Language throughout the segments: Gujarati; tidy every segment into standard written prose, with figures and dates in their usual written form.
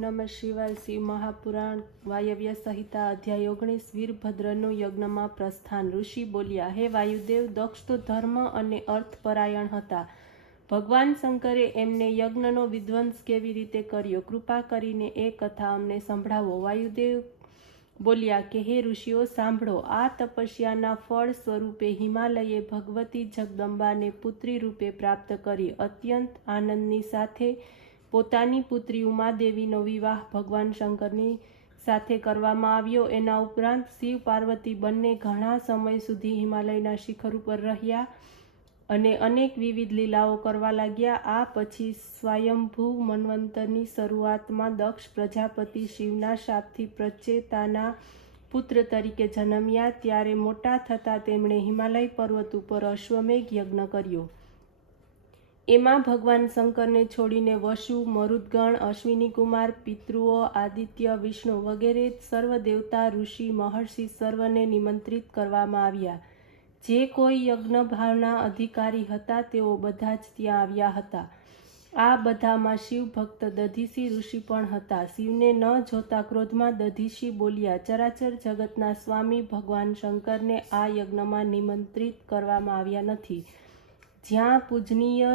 નમઃ શિવાય. શિવ મહાપુરાણ વાયવ્ય સંહિતા અધ્યાય 19 વીરભદ્રનું યજ્ઞમાં પ્રસ્થાન. ઋષિ બોલ્યા, હે વાયુદેવ, દક્ષ તો ધર્મ અને અર્થપરાયણ હતા. ભગવાન શંકરે એમને યજ્ઞનો વિધ્વંસ કેવી રીતે કર્યો, કૃપા કરીને એ કથા અમને સંભળાવો. વાયુદેવ બોલ્યા કે હે ઋષિઓ, સાંભળો. આ તપસ્યાના ફળ સ્વરૂપે હિમાલયે ભગવતી જગદંબાને પુત્રી રૂપે પ્રાપ્ત કરી. અત્યંત આનંદની સાથે પોતાની પુત્રી ઉમાદેવીનો વિવાહ ભગવાન શંકરની સાથે કરવામાં આવ્યો. એના ઉપરાંત શિવ પાર્વતી બંને ઘણા સમય સુધી હિમાલયના શિખર ઉપર રહ્યા અને અનેક વિવિધ લીલાઓ કરવા લાગ્યા. આ પછી સ્વયંભૂ મન્વંતરની શરૂઆતમાં દક્ષ પ્રજાપતિ શિવના શાપથી પ્રચેતાના પુત્ર તરીકે જન્મ્યા. ત્યારે મોટા થતાં તેમણે હિમાલય પર્વત ઉપર અશ્વમેઘ યજ્ઞ કર્યો. એમાં ભગવાન શંકરને છોડીને વસુ, મરુદગણ, અશ્વિનીકુમાર, પિતૃઓ, આદિત્ય, વિષ્ણુ વગેરે સર્વ દેવતા, ઋષિ, મહર્ષિ સર્વને નિમંત્રિત કરવામાં આવ્યા. જે કોઈ યજ્ઞ ભાવના અધિકારી હતા તેઓ બધા જ ત્યાં આવ્યા હતા. આ બધામાં શિવ ભક્ત દધીસી ઋષિ પણ હતા. શિવને ન જોતા ક્રોધમાં દધીસી બોલ્યા, ચરાચર જગતના સ્વામી ભગવાન શંકરને આ યજ્ઞમાં નિમંત્રિત કરવામાં આવ્યા નથી. જ્યાં પૂજનીય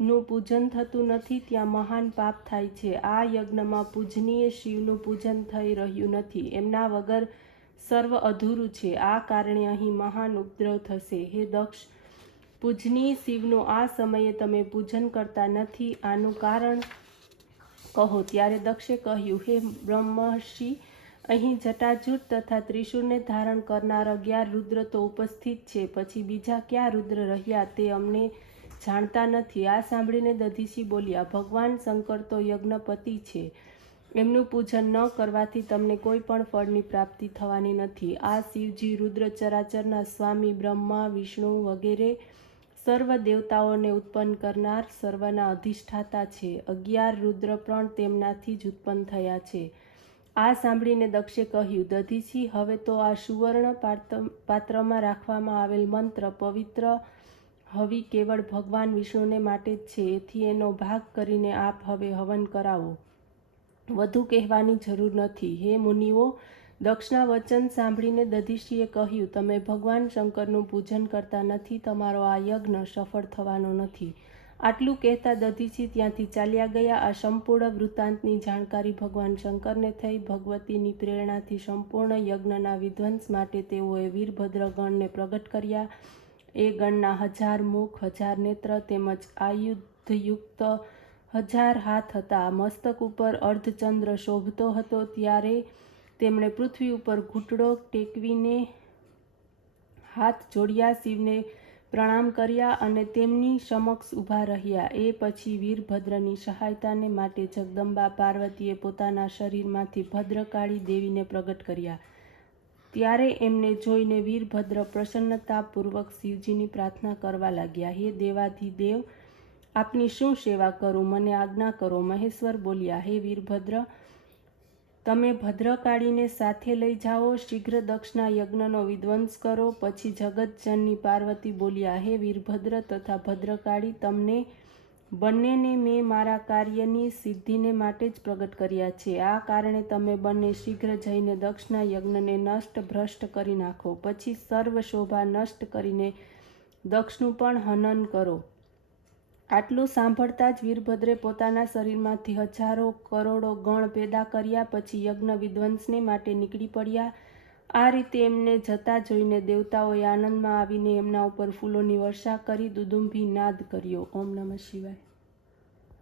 નું પૂજન થતું નથી ત્યાં મહાન પાપ થાય છે. આ યજ્ઞમાં પૂજનીય શિવનું પૂજન થઈ રહ્યું નથી. એમના વગર સર્વ અધૂરું છે. આ કારણે અહીં મહાન ઉપદ્રવ થશે. હે દક્ષ, પૂજનીય શિવનું આ સમયે તમે પૂજન કરતા નથી. આનું કારણ કહો. ત્યારે દક્ષે કહ્યું, હે બ્રહ્મર્ષિ, અહીં જટાજૂટ તથા ત્રિશૂળને ધારણ કરનાર 11 રુદ્ર તો ઉપસ્થિત છે. પછી બીજા ક્યાં રુદ્ર રહ્યા તે અમને જાણતા નથી. આ સાંભળીને દધીસી બોલ્યા, ભગવાન શંકર તો યજ્ઞપતિ છે. એમનું પૂજન ન કરવાથી તમને કોઈ પણ ફળની પ્રાપ્તિ થવાની નથી. આ શિવજી રુદ્ર ચરાચરના સ્વામી, બ્રહ્મા, વિષ્ણુ વગેરે સર્વ દેવતાઓને ઉત્પન્ન કરનાર સર્વના અધિષ્ઠાતા છે. 11 રુદ્ર પણ તેમનાથી જ ઉત્પન્ન થયા છે. આ સાંભળીને દક્ષે કહ્યું, દધીસી, હવે તો આ સુવર્ણ પાત્રમાં રાખવામાં આવેલ મંત્ર પવિત્ર હવિ કેવળ ભગવાન વિષ્ણુને માટે જ છે. એથી એનો ભાગ કરીને આપ હવે હવન કરાવો. વધુ કહેવાની જરૂર નથી. હે મુનિઓ, દક્ષના વચન સાંભળીને દધીસીએ કહ્યું, તમે ભગવાન શંકરનું પૂજન કરતા નથી. તમારો આ યજ્ઞ સફળ થવાનો નથી. આટલું કહેતા દધીસી ત્યાંથી ચાલ્યા ગયા. આ સંપૂર્ણ વૃત્તાંતની જાણકારી ભગવાન શંકરને થઈ. ભગવતીની પ્રેરણાથી સંપૂર્ણ યજ્ઞના વિધ્વંસ માટે તેઓએ વીરભદ્ર ગણને પ્રગટ કર્યા. એ ગણના 1000 મુખ, 1000 નેત્ર તેમજ આયુધયુક્ત 1000 હાથ હતા. મસ્તક ઉપર અર્ધચંદ્ર શોભતો હતો. ત્યારે તેમણે પૃથ્વી ઉપર ઘૂંટડો ટેકવીને હાથ જોડ્યા, શિવને પ્રણામ કર્યા અને તેમની સમક્ષ ઊભા રહ્યા. એ પછી વીરભદ્રની સહાયતાને માટે જગદંબા પાર્વતીએ પોતાના શરીરમાંથી ભદ્રકાળી દેવીને પ્રગટ કર્યા. ત્યારે એમને જોઈને વીરભદ્ર પ્રસન્નતાપૂર્વક શિવજીની પ્રાર્થના કરવા લાગ્યા, હે દેવાધિદેવ, આપની શું સેવા કરું, મને આજ્ઞા કરો. મહેશ્વર બોલ્યા, હે વીરભદ્ર, તમે ભદ્રકાળીને સાથે લઈ જાઓ. શીઘ્ર દક્ષના યજ્ઞનો વિધ્વંસ કરો. પછી જગતજનની પાર્વતી બોલ્યા, હે વીરભદ્ર તથા ભદ્રકાળી, તમને બંનેને મેં મારા કાર્યની સિદ્ધિને માટે જ પ્રગટ કર્યા છે. આ કારણે તમે બંને શીઘ્ર જઈને દક્ષના યજ્ઞને નષ્ટ ભ્રષ્ટ કરી નાખો. પછી સર્વ શોભા નષ્ટ કરીને દક્ષનું પણ હનન કરો. આટલું સાંભળતા જ વીરભદ્રે પોતાના શરીરમાંથી હજારો કરોડો ગણ પેદા કર્યા. પછી યજ્ઞ વિધ્વંસને માટે નીકળી પડ્યા. આ રીતે એમને જતા જોઈને દેવતાઓએ આનંદમાં આવીને એમના ઉપર ફૂલોની વર્ષા કરી દુદુંભી નાદ કર્યો. ઓમ નમઃ શિવાય.